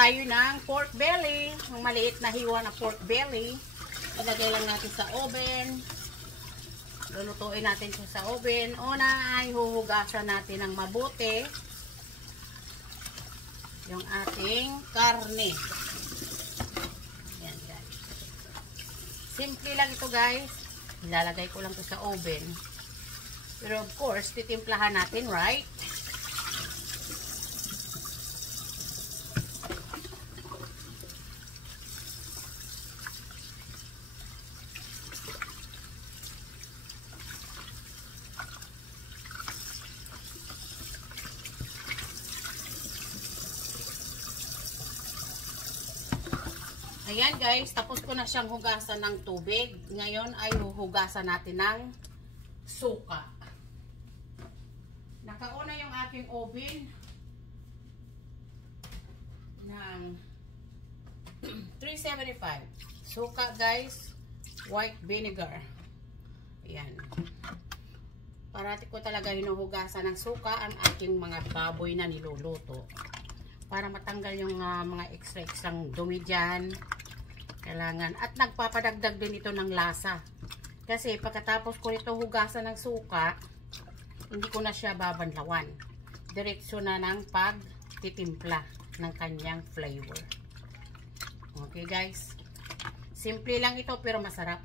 tayo ng pork belly. Ang maliit na hiwa na pork belly. Ilagay lang natin sa oven. Lulutuin natin siya sa oven. Una ay huhugasan natin ng mabuti yung ating karne. Yan guys. Simple lang ito guys. Ilalagay ko lang ito sa oven. Pero of course, titimplahan natin, right? Ayan guys, tapos ko na siyang hugasan ng tubig. Ngayon ay huhugasan natin ng suka. Nakauna yung aking oven ng 375. Suka guys, white vinegar. Ayan. Parati ko talaga hinuhugasan ng suka ang aking mga baboy na niluluto. Para matanggal yung mga extra dumi dyan. Kailangan. At nagpapadagdag din ito ng lasa. Kasi pagkatapos ko ito hugasan ng suka, hindi ko na siya babanlawan. Diretso na ng pagtitimpla ng kanyang flavor. Okay guys. Simple lang ito pero masarap.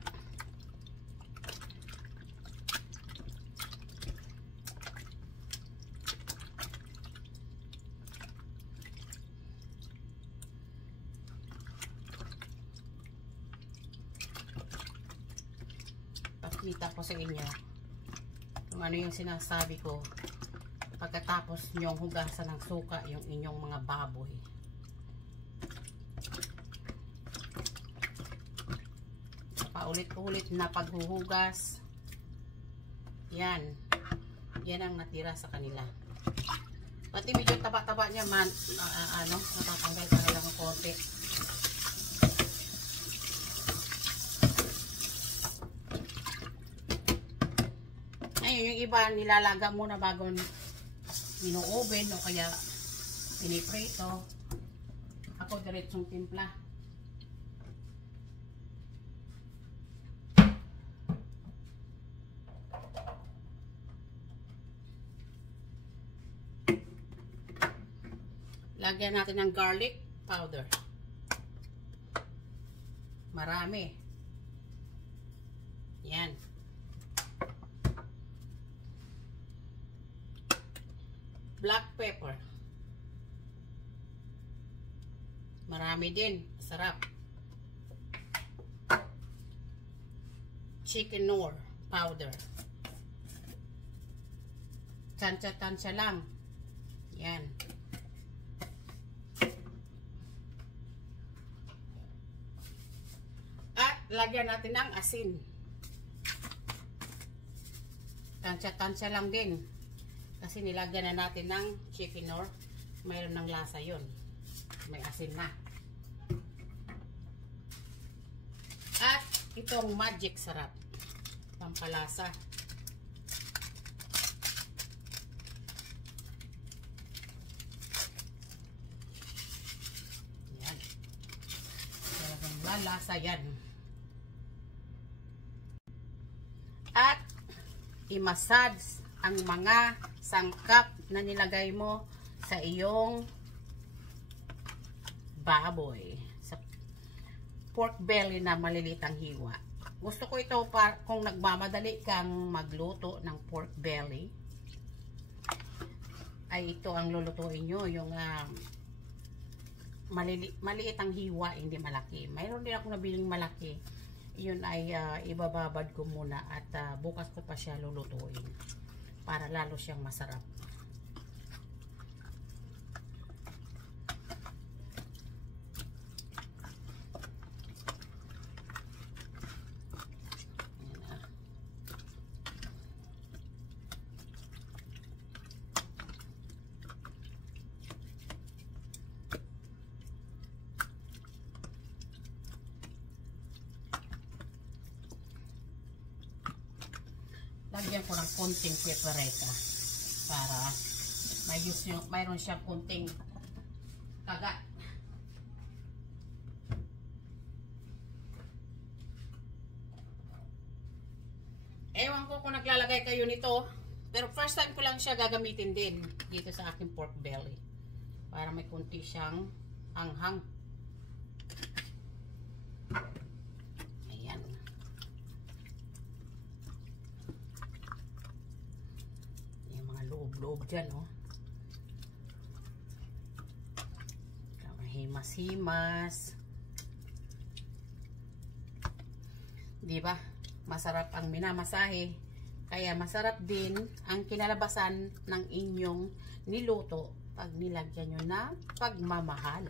Pakita ko sa inyo kung ano yung sinasabi ko pagkatapos nyong hugasan ng suka yung inyong mga baboy. Paulit-ulit na paghuhugas, yan ang natira sa kanila. Pati medyo taba-taba niya man, natatanggal pa lang ng konti. Yung iba nilalaga muna bago mino-oven o kaya piniprito. Ako diretsong timpla. Lagyan natin ng garlic powder. Marami. Yan. Black pepper. Marami din. Sarap. Chicken Knorr powder. Tansya-tansya lang. Yan. At lagyan natin ng asin. Tansya-tansya lang din. Kasi nilagyan na natin ng Chicken Knorr. Mayroon ng lasa yun. May asin na. At itong magic sarap. Pampalasa. Yan. Talagang lalasa yan. At i-massage ang mga sangkap na nilagay mo sa iyong baboy. Sa pork belly na malilitang hiwa. Gusto ko ito kung nagmamadali kang magluto ng pork belly. Ay ito ang lulutuin nyo. Yung maliit ang hiwa, hindi malaki. Mayroon din ako nabiling malaki. Yun ay ibababad ko muna at bukas ko pa siya lulutuin. Para lalo siyang masarap. Lagyan ko ng konting pepereta para mayroon siyang konting kagat. ko kung naglalagay kayo nito. Pero first time ko lang siya gagamitin din dito sa aking pork belly. Para may kunti siyang hanghang. Ayan. Yung mga loob-loob dyan, oh. Himas-himas. Diba? Masarap ang minamasahe. Kaya masarap din ang kinalabasan ng inyong niluto pag nilagyan nyo na pagmamahal.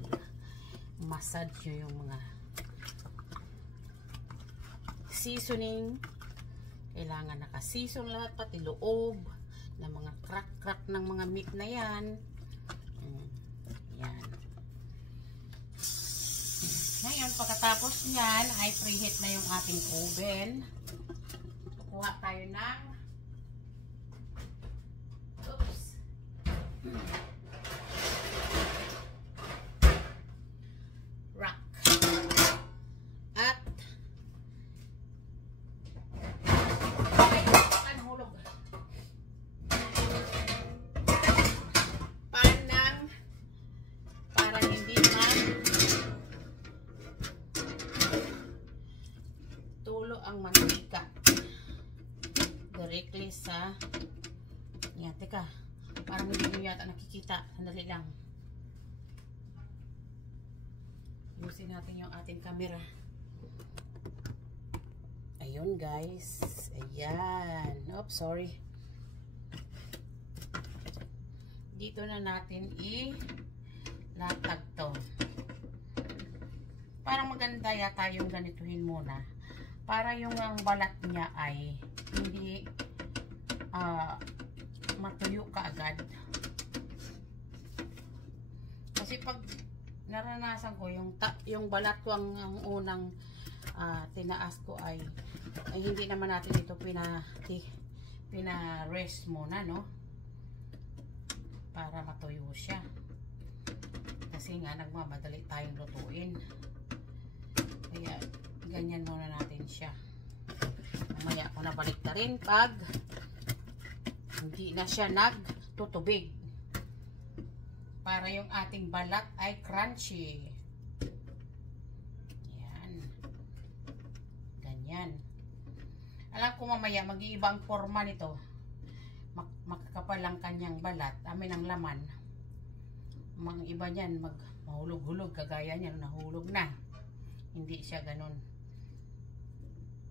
Massage nyo yung mga seasoning. Kailangan naka-season lahat, pati loob ng mga crack-crack ng mga meat na yan. Yan. Ngayon, pagkatapos nyan, ay preheat na yung ating oven. Kukuha tayo ng rack. At panhulog. Pan ng para hindi tulo ang mantika directly sa yan, teka, parang hindi nyo yata nakikita, sandali lang, usin natin yung ating camera. Ayun guys, ayan, oops, sorry. Dito na natin i-latag to. Parang maganda yata yung ganituhin muna para yung ang balat niya ay hindi matuyo kaagad. Kasi pag naranasan ko yung balat ko ang unang tinaas ko ay hindi naman natin ito pina-rest muna, no? Para matuyo siya. Kasi nga nagmamadali tayong lutuin. Kaya ganyan muna natin siya. Mamaya ko nabalik na rin pag hindi na siya nagtutubig. Para yung ating balat ay crunchy. Yan. Ganyan. Alam ko mamaya mag-iiba ang forma nito. Makakapal lang kanyang balat. Amin ang laman. Mga iba niyan mahulog-hulog. Kagaya niyan nahulog na. Hindi siya ganun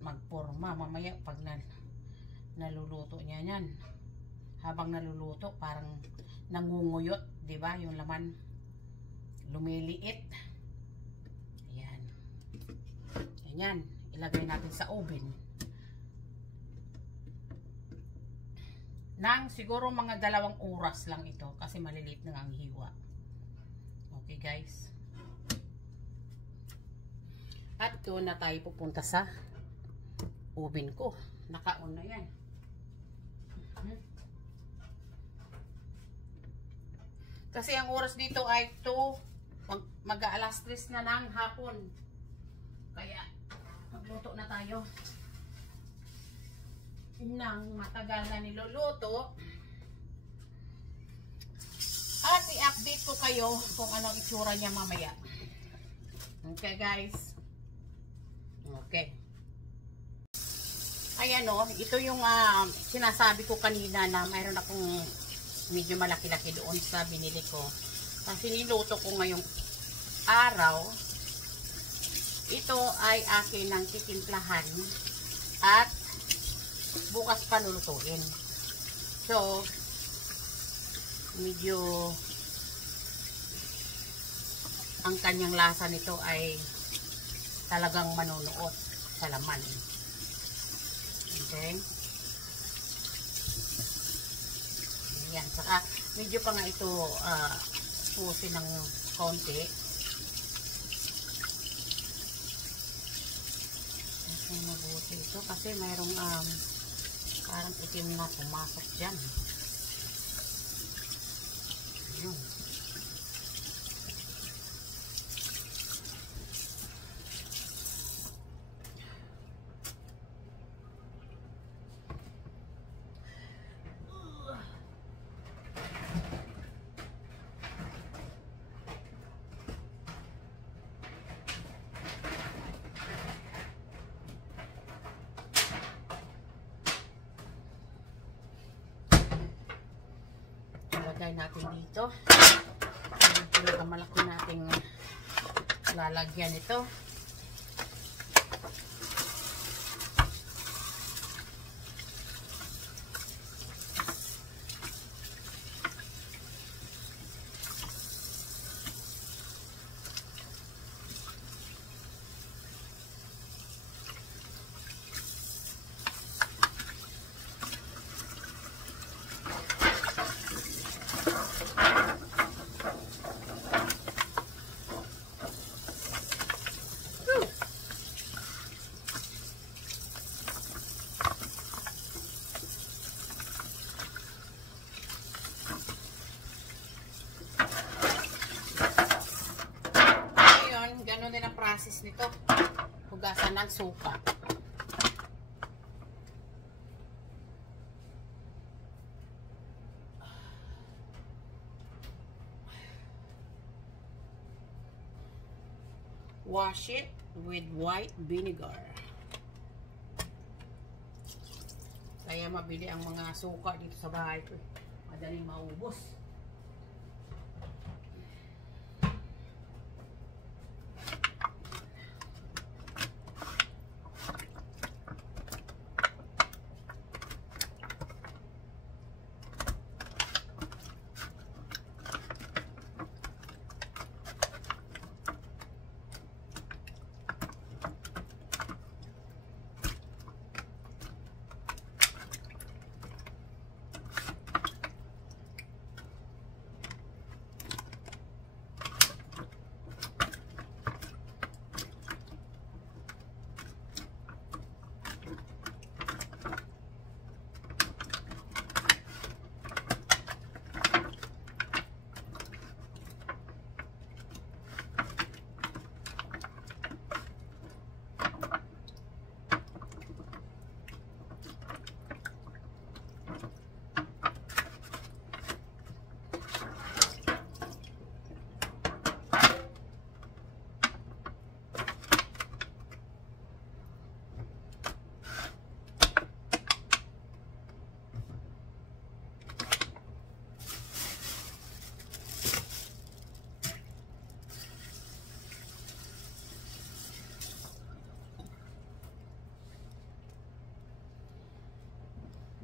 magporma. Mamaya pag naluluto niya yan, habang naluluto parang nangunguyot, di ba? Yung laman lumiliit. Ayan. Ganyan. Ilagay natin sa oven nang siguro mga 2 oras lang ito kasi maliliit na ang hiwa. Okay guys, at doon na tayo pupunta sa oven ko. Naka-on na yan. Kasi ang oras dito ay 2, mag-aalas 3 na ng hapon. Kaya magluto na tayo ng matagal na niluluto. At i-update ko kayo kung anong itsura niya mamaya. Okay guys. Okay. Ayan o, ito yung sinasabi ko kanina na mayroon akong medyo malaki-laki doon sa binili ko. Kasi niluto ko ngayong araw. Ito ay akin ng titimplahan at bukas pa lulutuin. So, medyo ang kanyang lasa nito ay talagang manunuot sa laman. Okay? Ayan. Saka, medyo pa nga ito pusin ng konti. Okay, mabuti ito kasi mayroong parang itim na pumasok dyan. Ayun. Lagay natin dito. Ang pinakamalaki nating lalagyan ito. Ganun din ang process nito. Hugasan ng suka. Wash it with white vinegar. Kaya mabili ang mga suka dito sa bahay ko. Madaling maubos.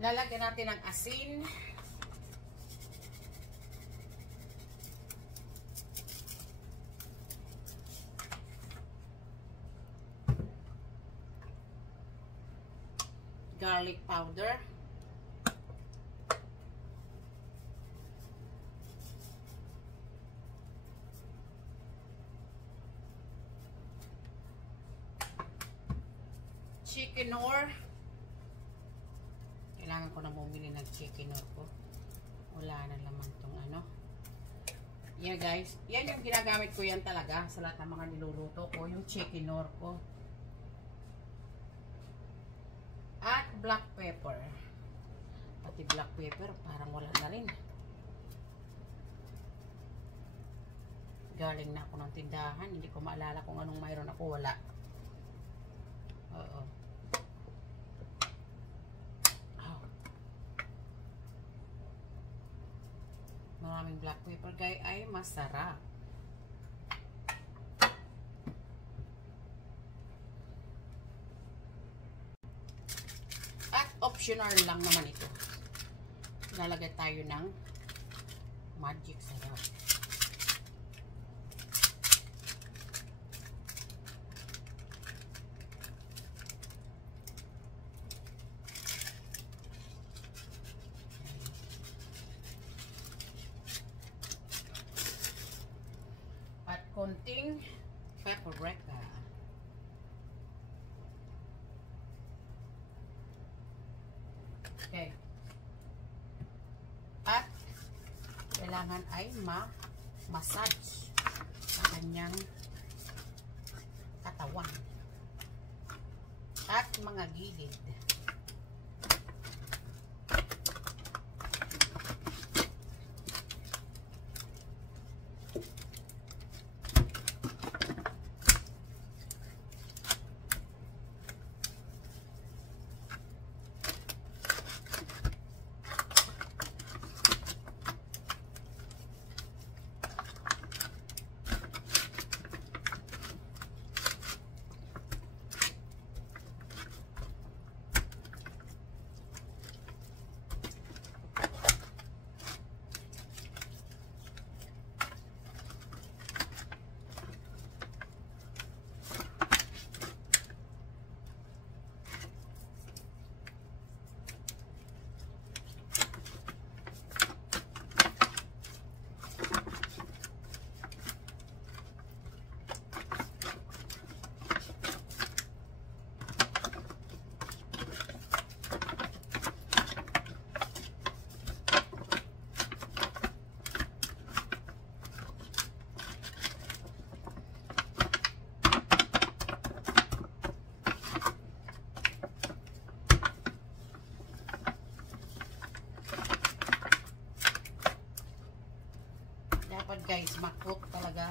Lalagyan natin ng asin. Garlic powder. Chicken-or. Kailangan ko na bumili ng chicken-or ko. Wala na naman tong ano. Yeah guys, yan yung ginagamit ko yan talaga sa lahat ng mga niluluto ko, yung chicken-or ko. At black pepper. Pati black pepper parang wala na rin. Galing na ako ng tindahan, hindi ko maalala kung anong mayroon ako, wala. Oo. Maraming black pepper guys ay masarap. At optional lang naman ito. Lalagay tayo ng magic sarap. Konting paprika. Okay. At kailangan ay ma-massage sa kanyang katawan at mga gilid.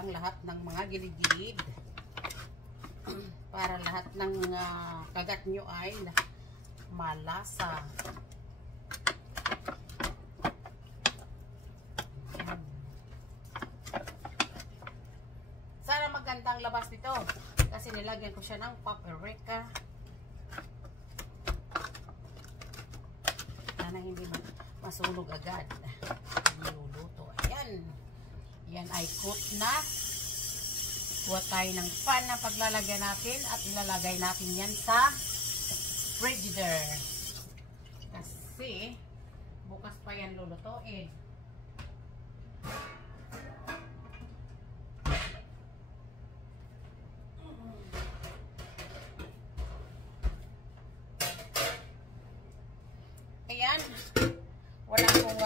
ang lahat ng mga gilid-gilid. Para lahat ng kagat nyo ay malasa. Sana magandang labas nito. Kasi nilagyan ko siya ng paprika. Sana hindi masunog agad. Niluluto. Ayan. Yan ay cook na. Kuha tayo ng pan na paglalagyan natin at ilalagay natin yan sa frigidaire. Kasi bukas pa yan lulutuin. Ayan. Wala akong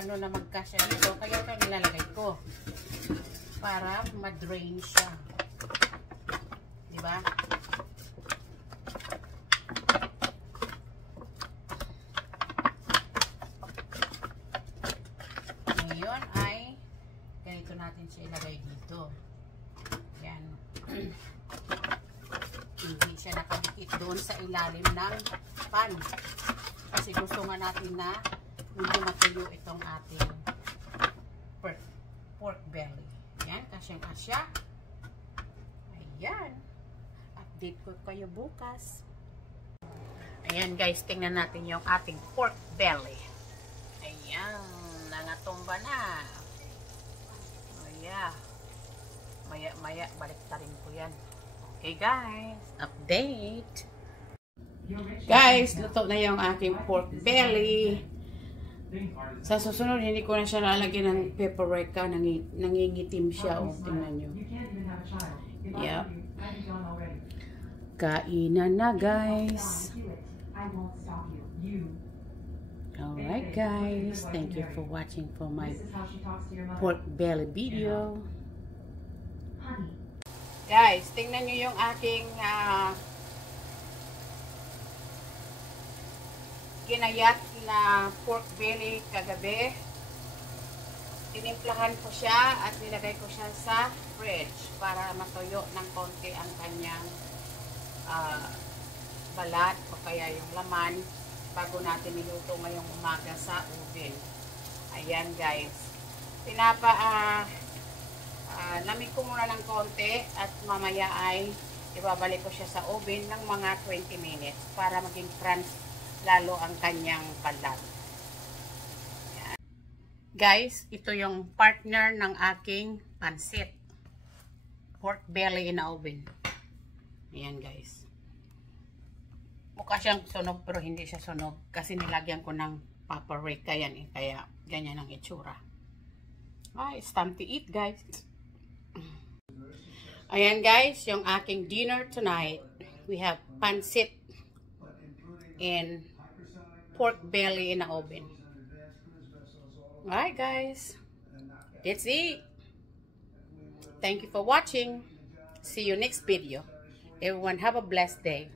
ano na magkasya dito. Kaya ito nilalagay ko. Para ma-drain siya. Diba? Ngayon ay ganito natin siya ilagay dito. Yan. Hindi siya nakadikit doon sa ilalim ng pan. Kasi gusto nga natin na hindi matuyo itong ating pork belly. Ayan, kasyang-kasya. Ayan. Update ko kayo bukas. Ayan guys, tingnan natin yung ating pork belly. Ayan, nangatumba na. Ayan. Maya, baliktarin ko yan. Okay guys, update. Guys, luto na yung aking pork belly. Sa susunod, hindi ko na siya lalagyan ng paprika. Nangingitim siya. O, tingnan nyo. Yep. Kainan na, guys. Alright, guys. Thank you for watching for my pork belly video. Guys, tingnan nyo yung aking ginayat na pork belly kagabi. Tinimplahan ko siya at nilagay ko siya sa fridge para matuyo ng konti ang kanyang balat o kaya yung laman bago natin niluto ngayong umaga sa oven. Ayan guys. Lamig ko muna ng konti at mamaya ay ibabalik ko siya sa oven ng mga 20 minutes para maging crunch lalo ang kanyang balat. Ayan. Guys, ito yung partner ng aking pansit. Pork belly in a oven. Ayan guys. Mukha siyang sunog pero hindi siya sunog kasi nilagyan ko ng paprika yan eh. Kaya ganyan ang itsura. It's time to eat guys. Ayan guys, yung aking dinner tonight. We have pansit and pork belly in the oven. Alright guys, that's it. Thank you for watching. See you next video. Everyone have a blessed day.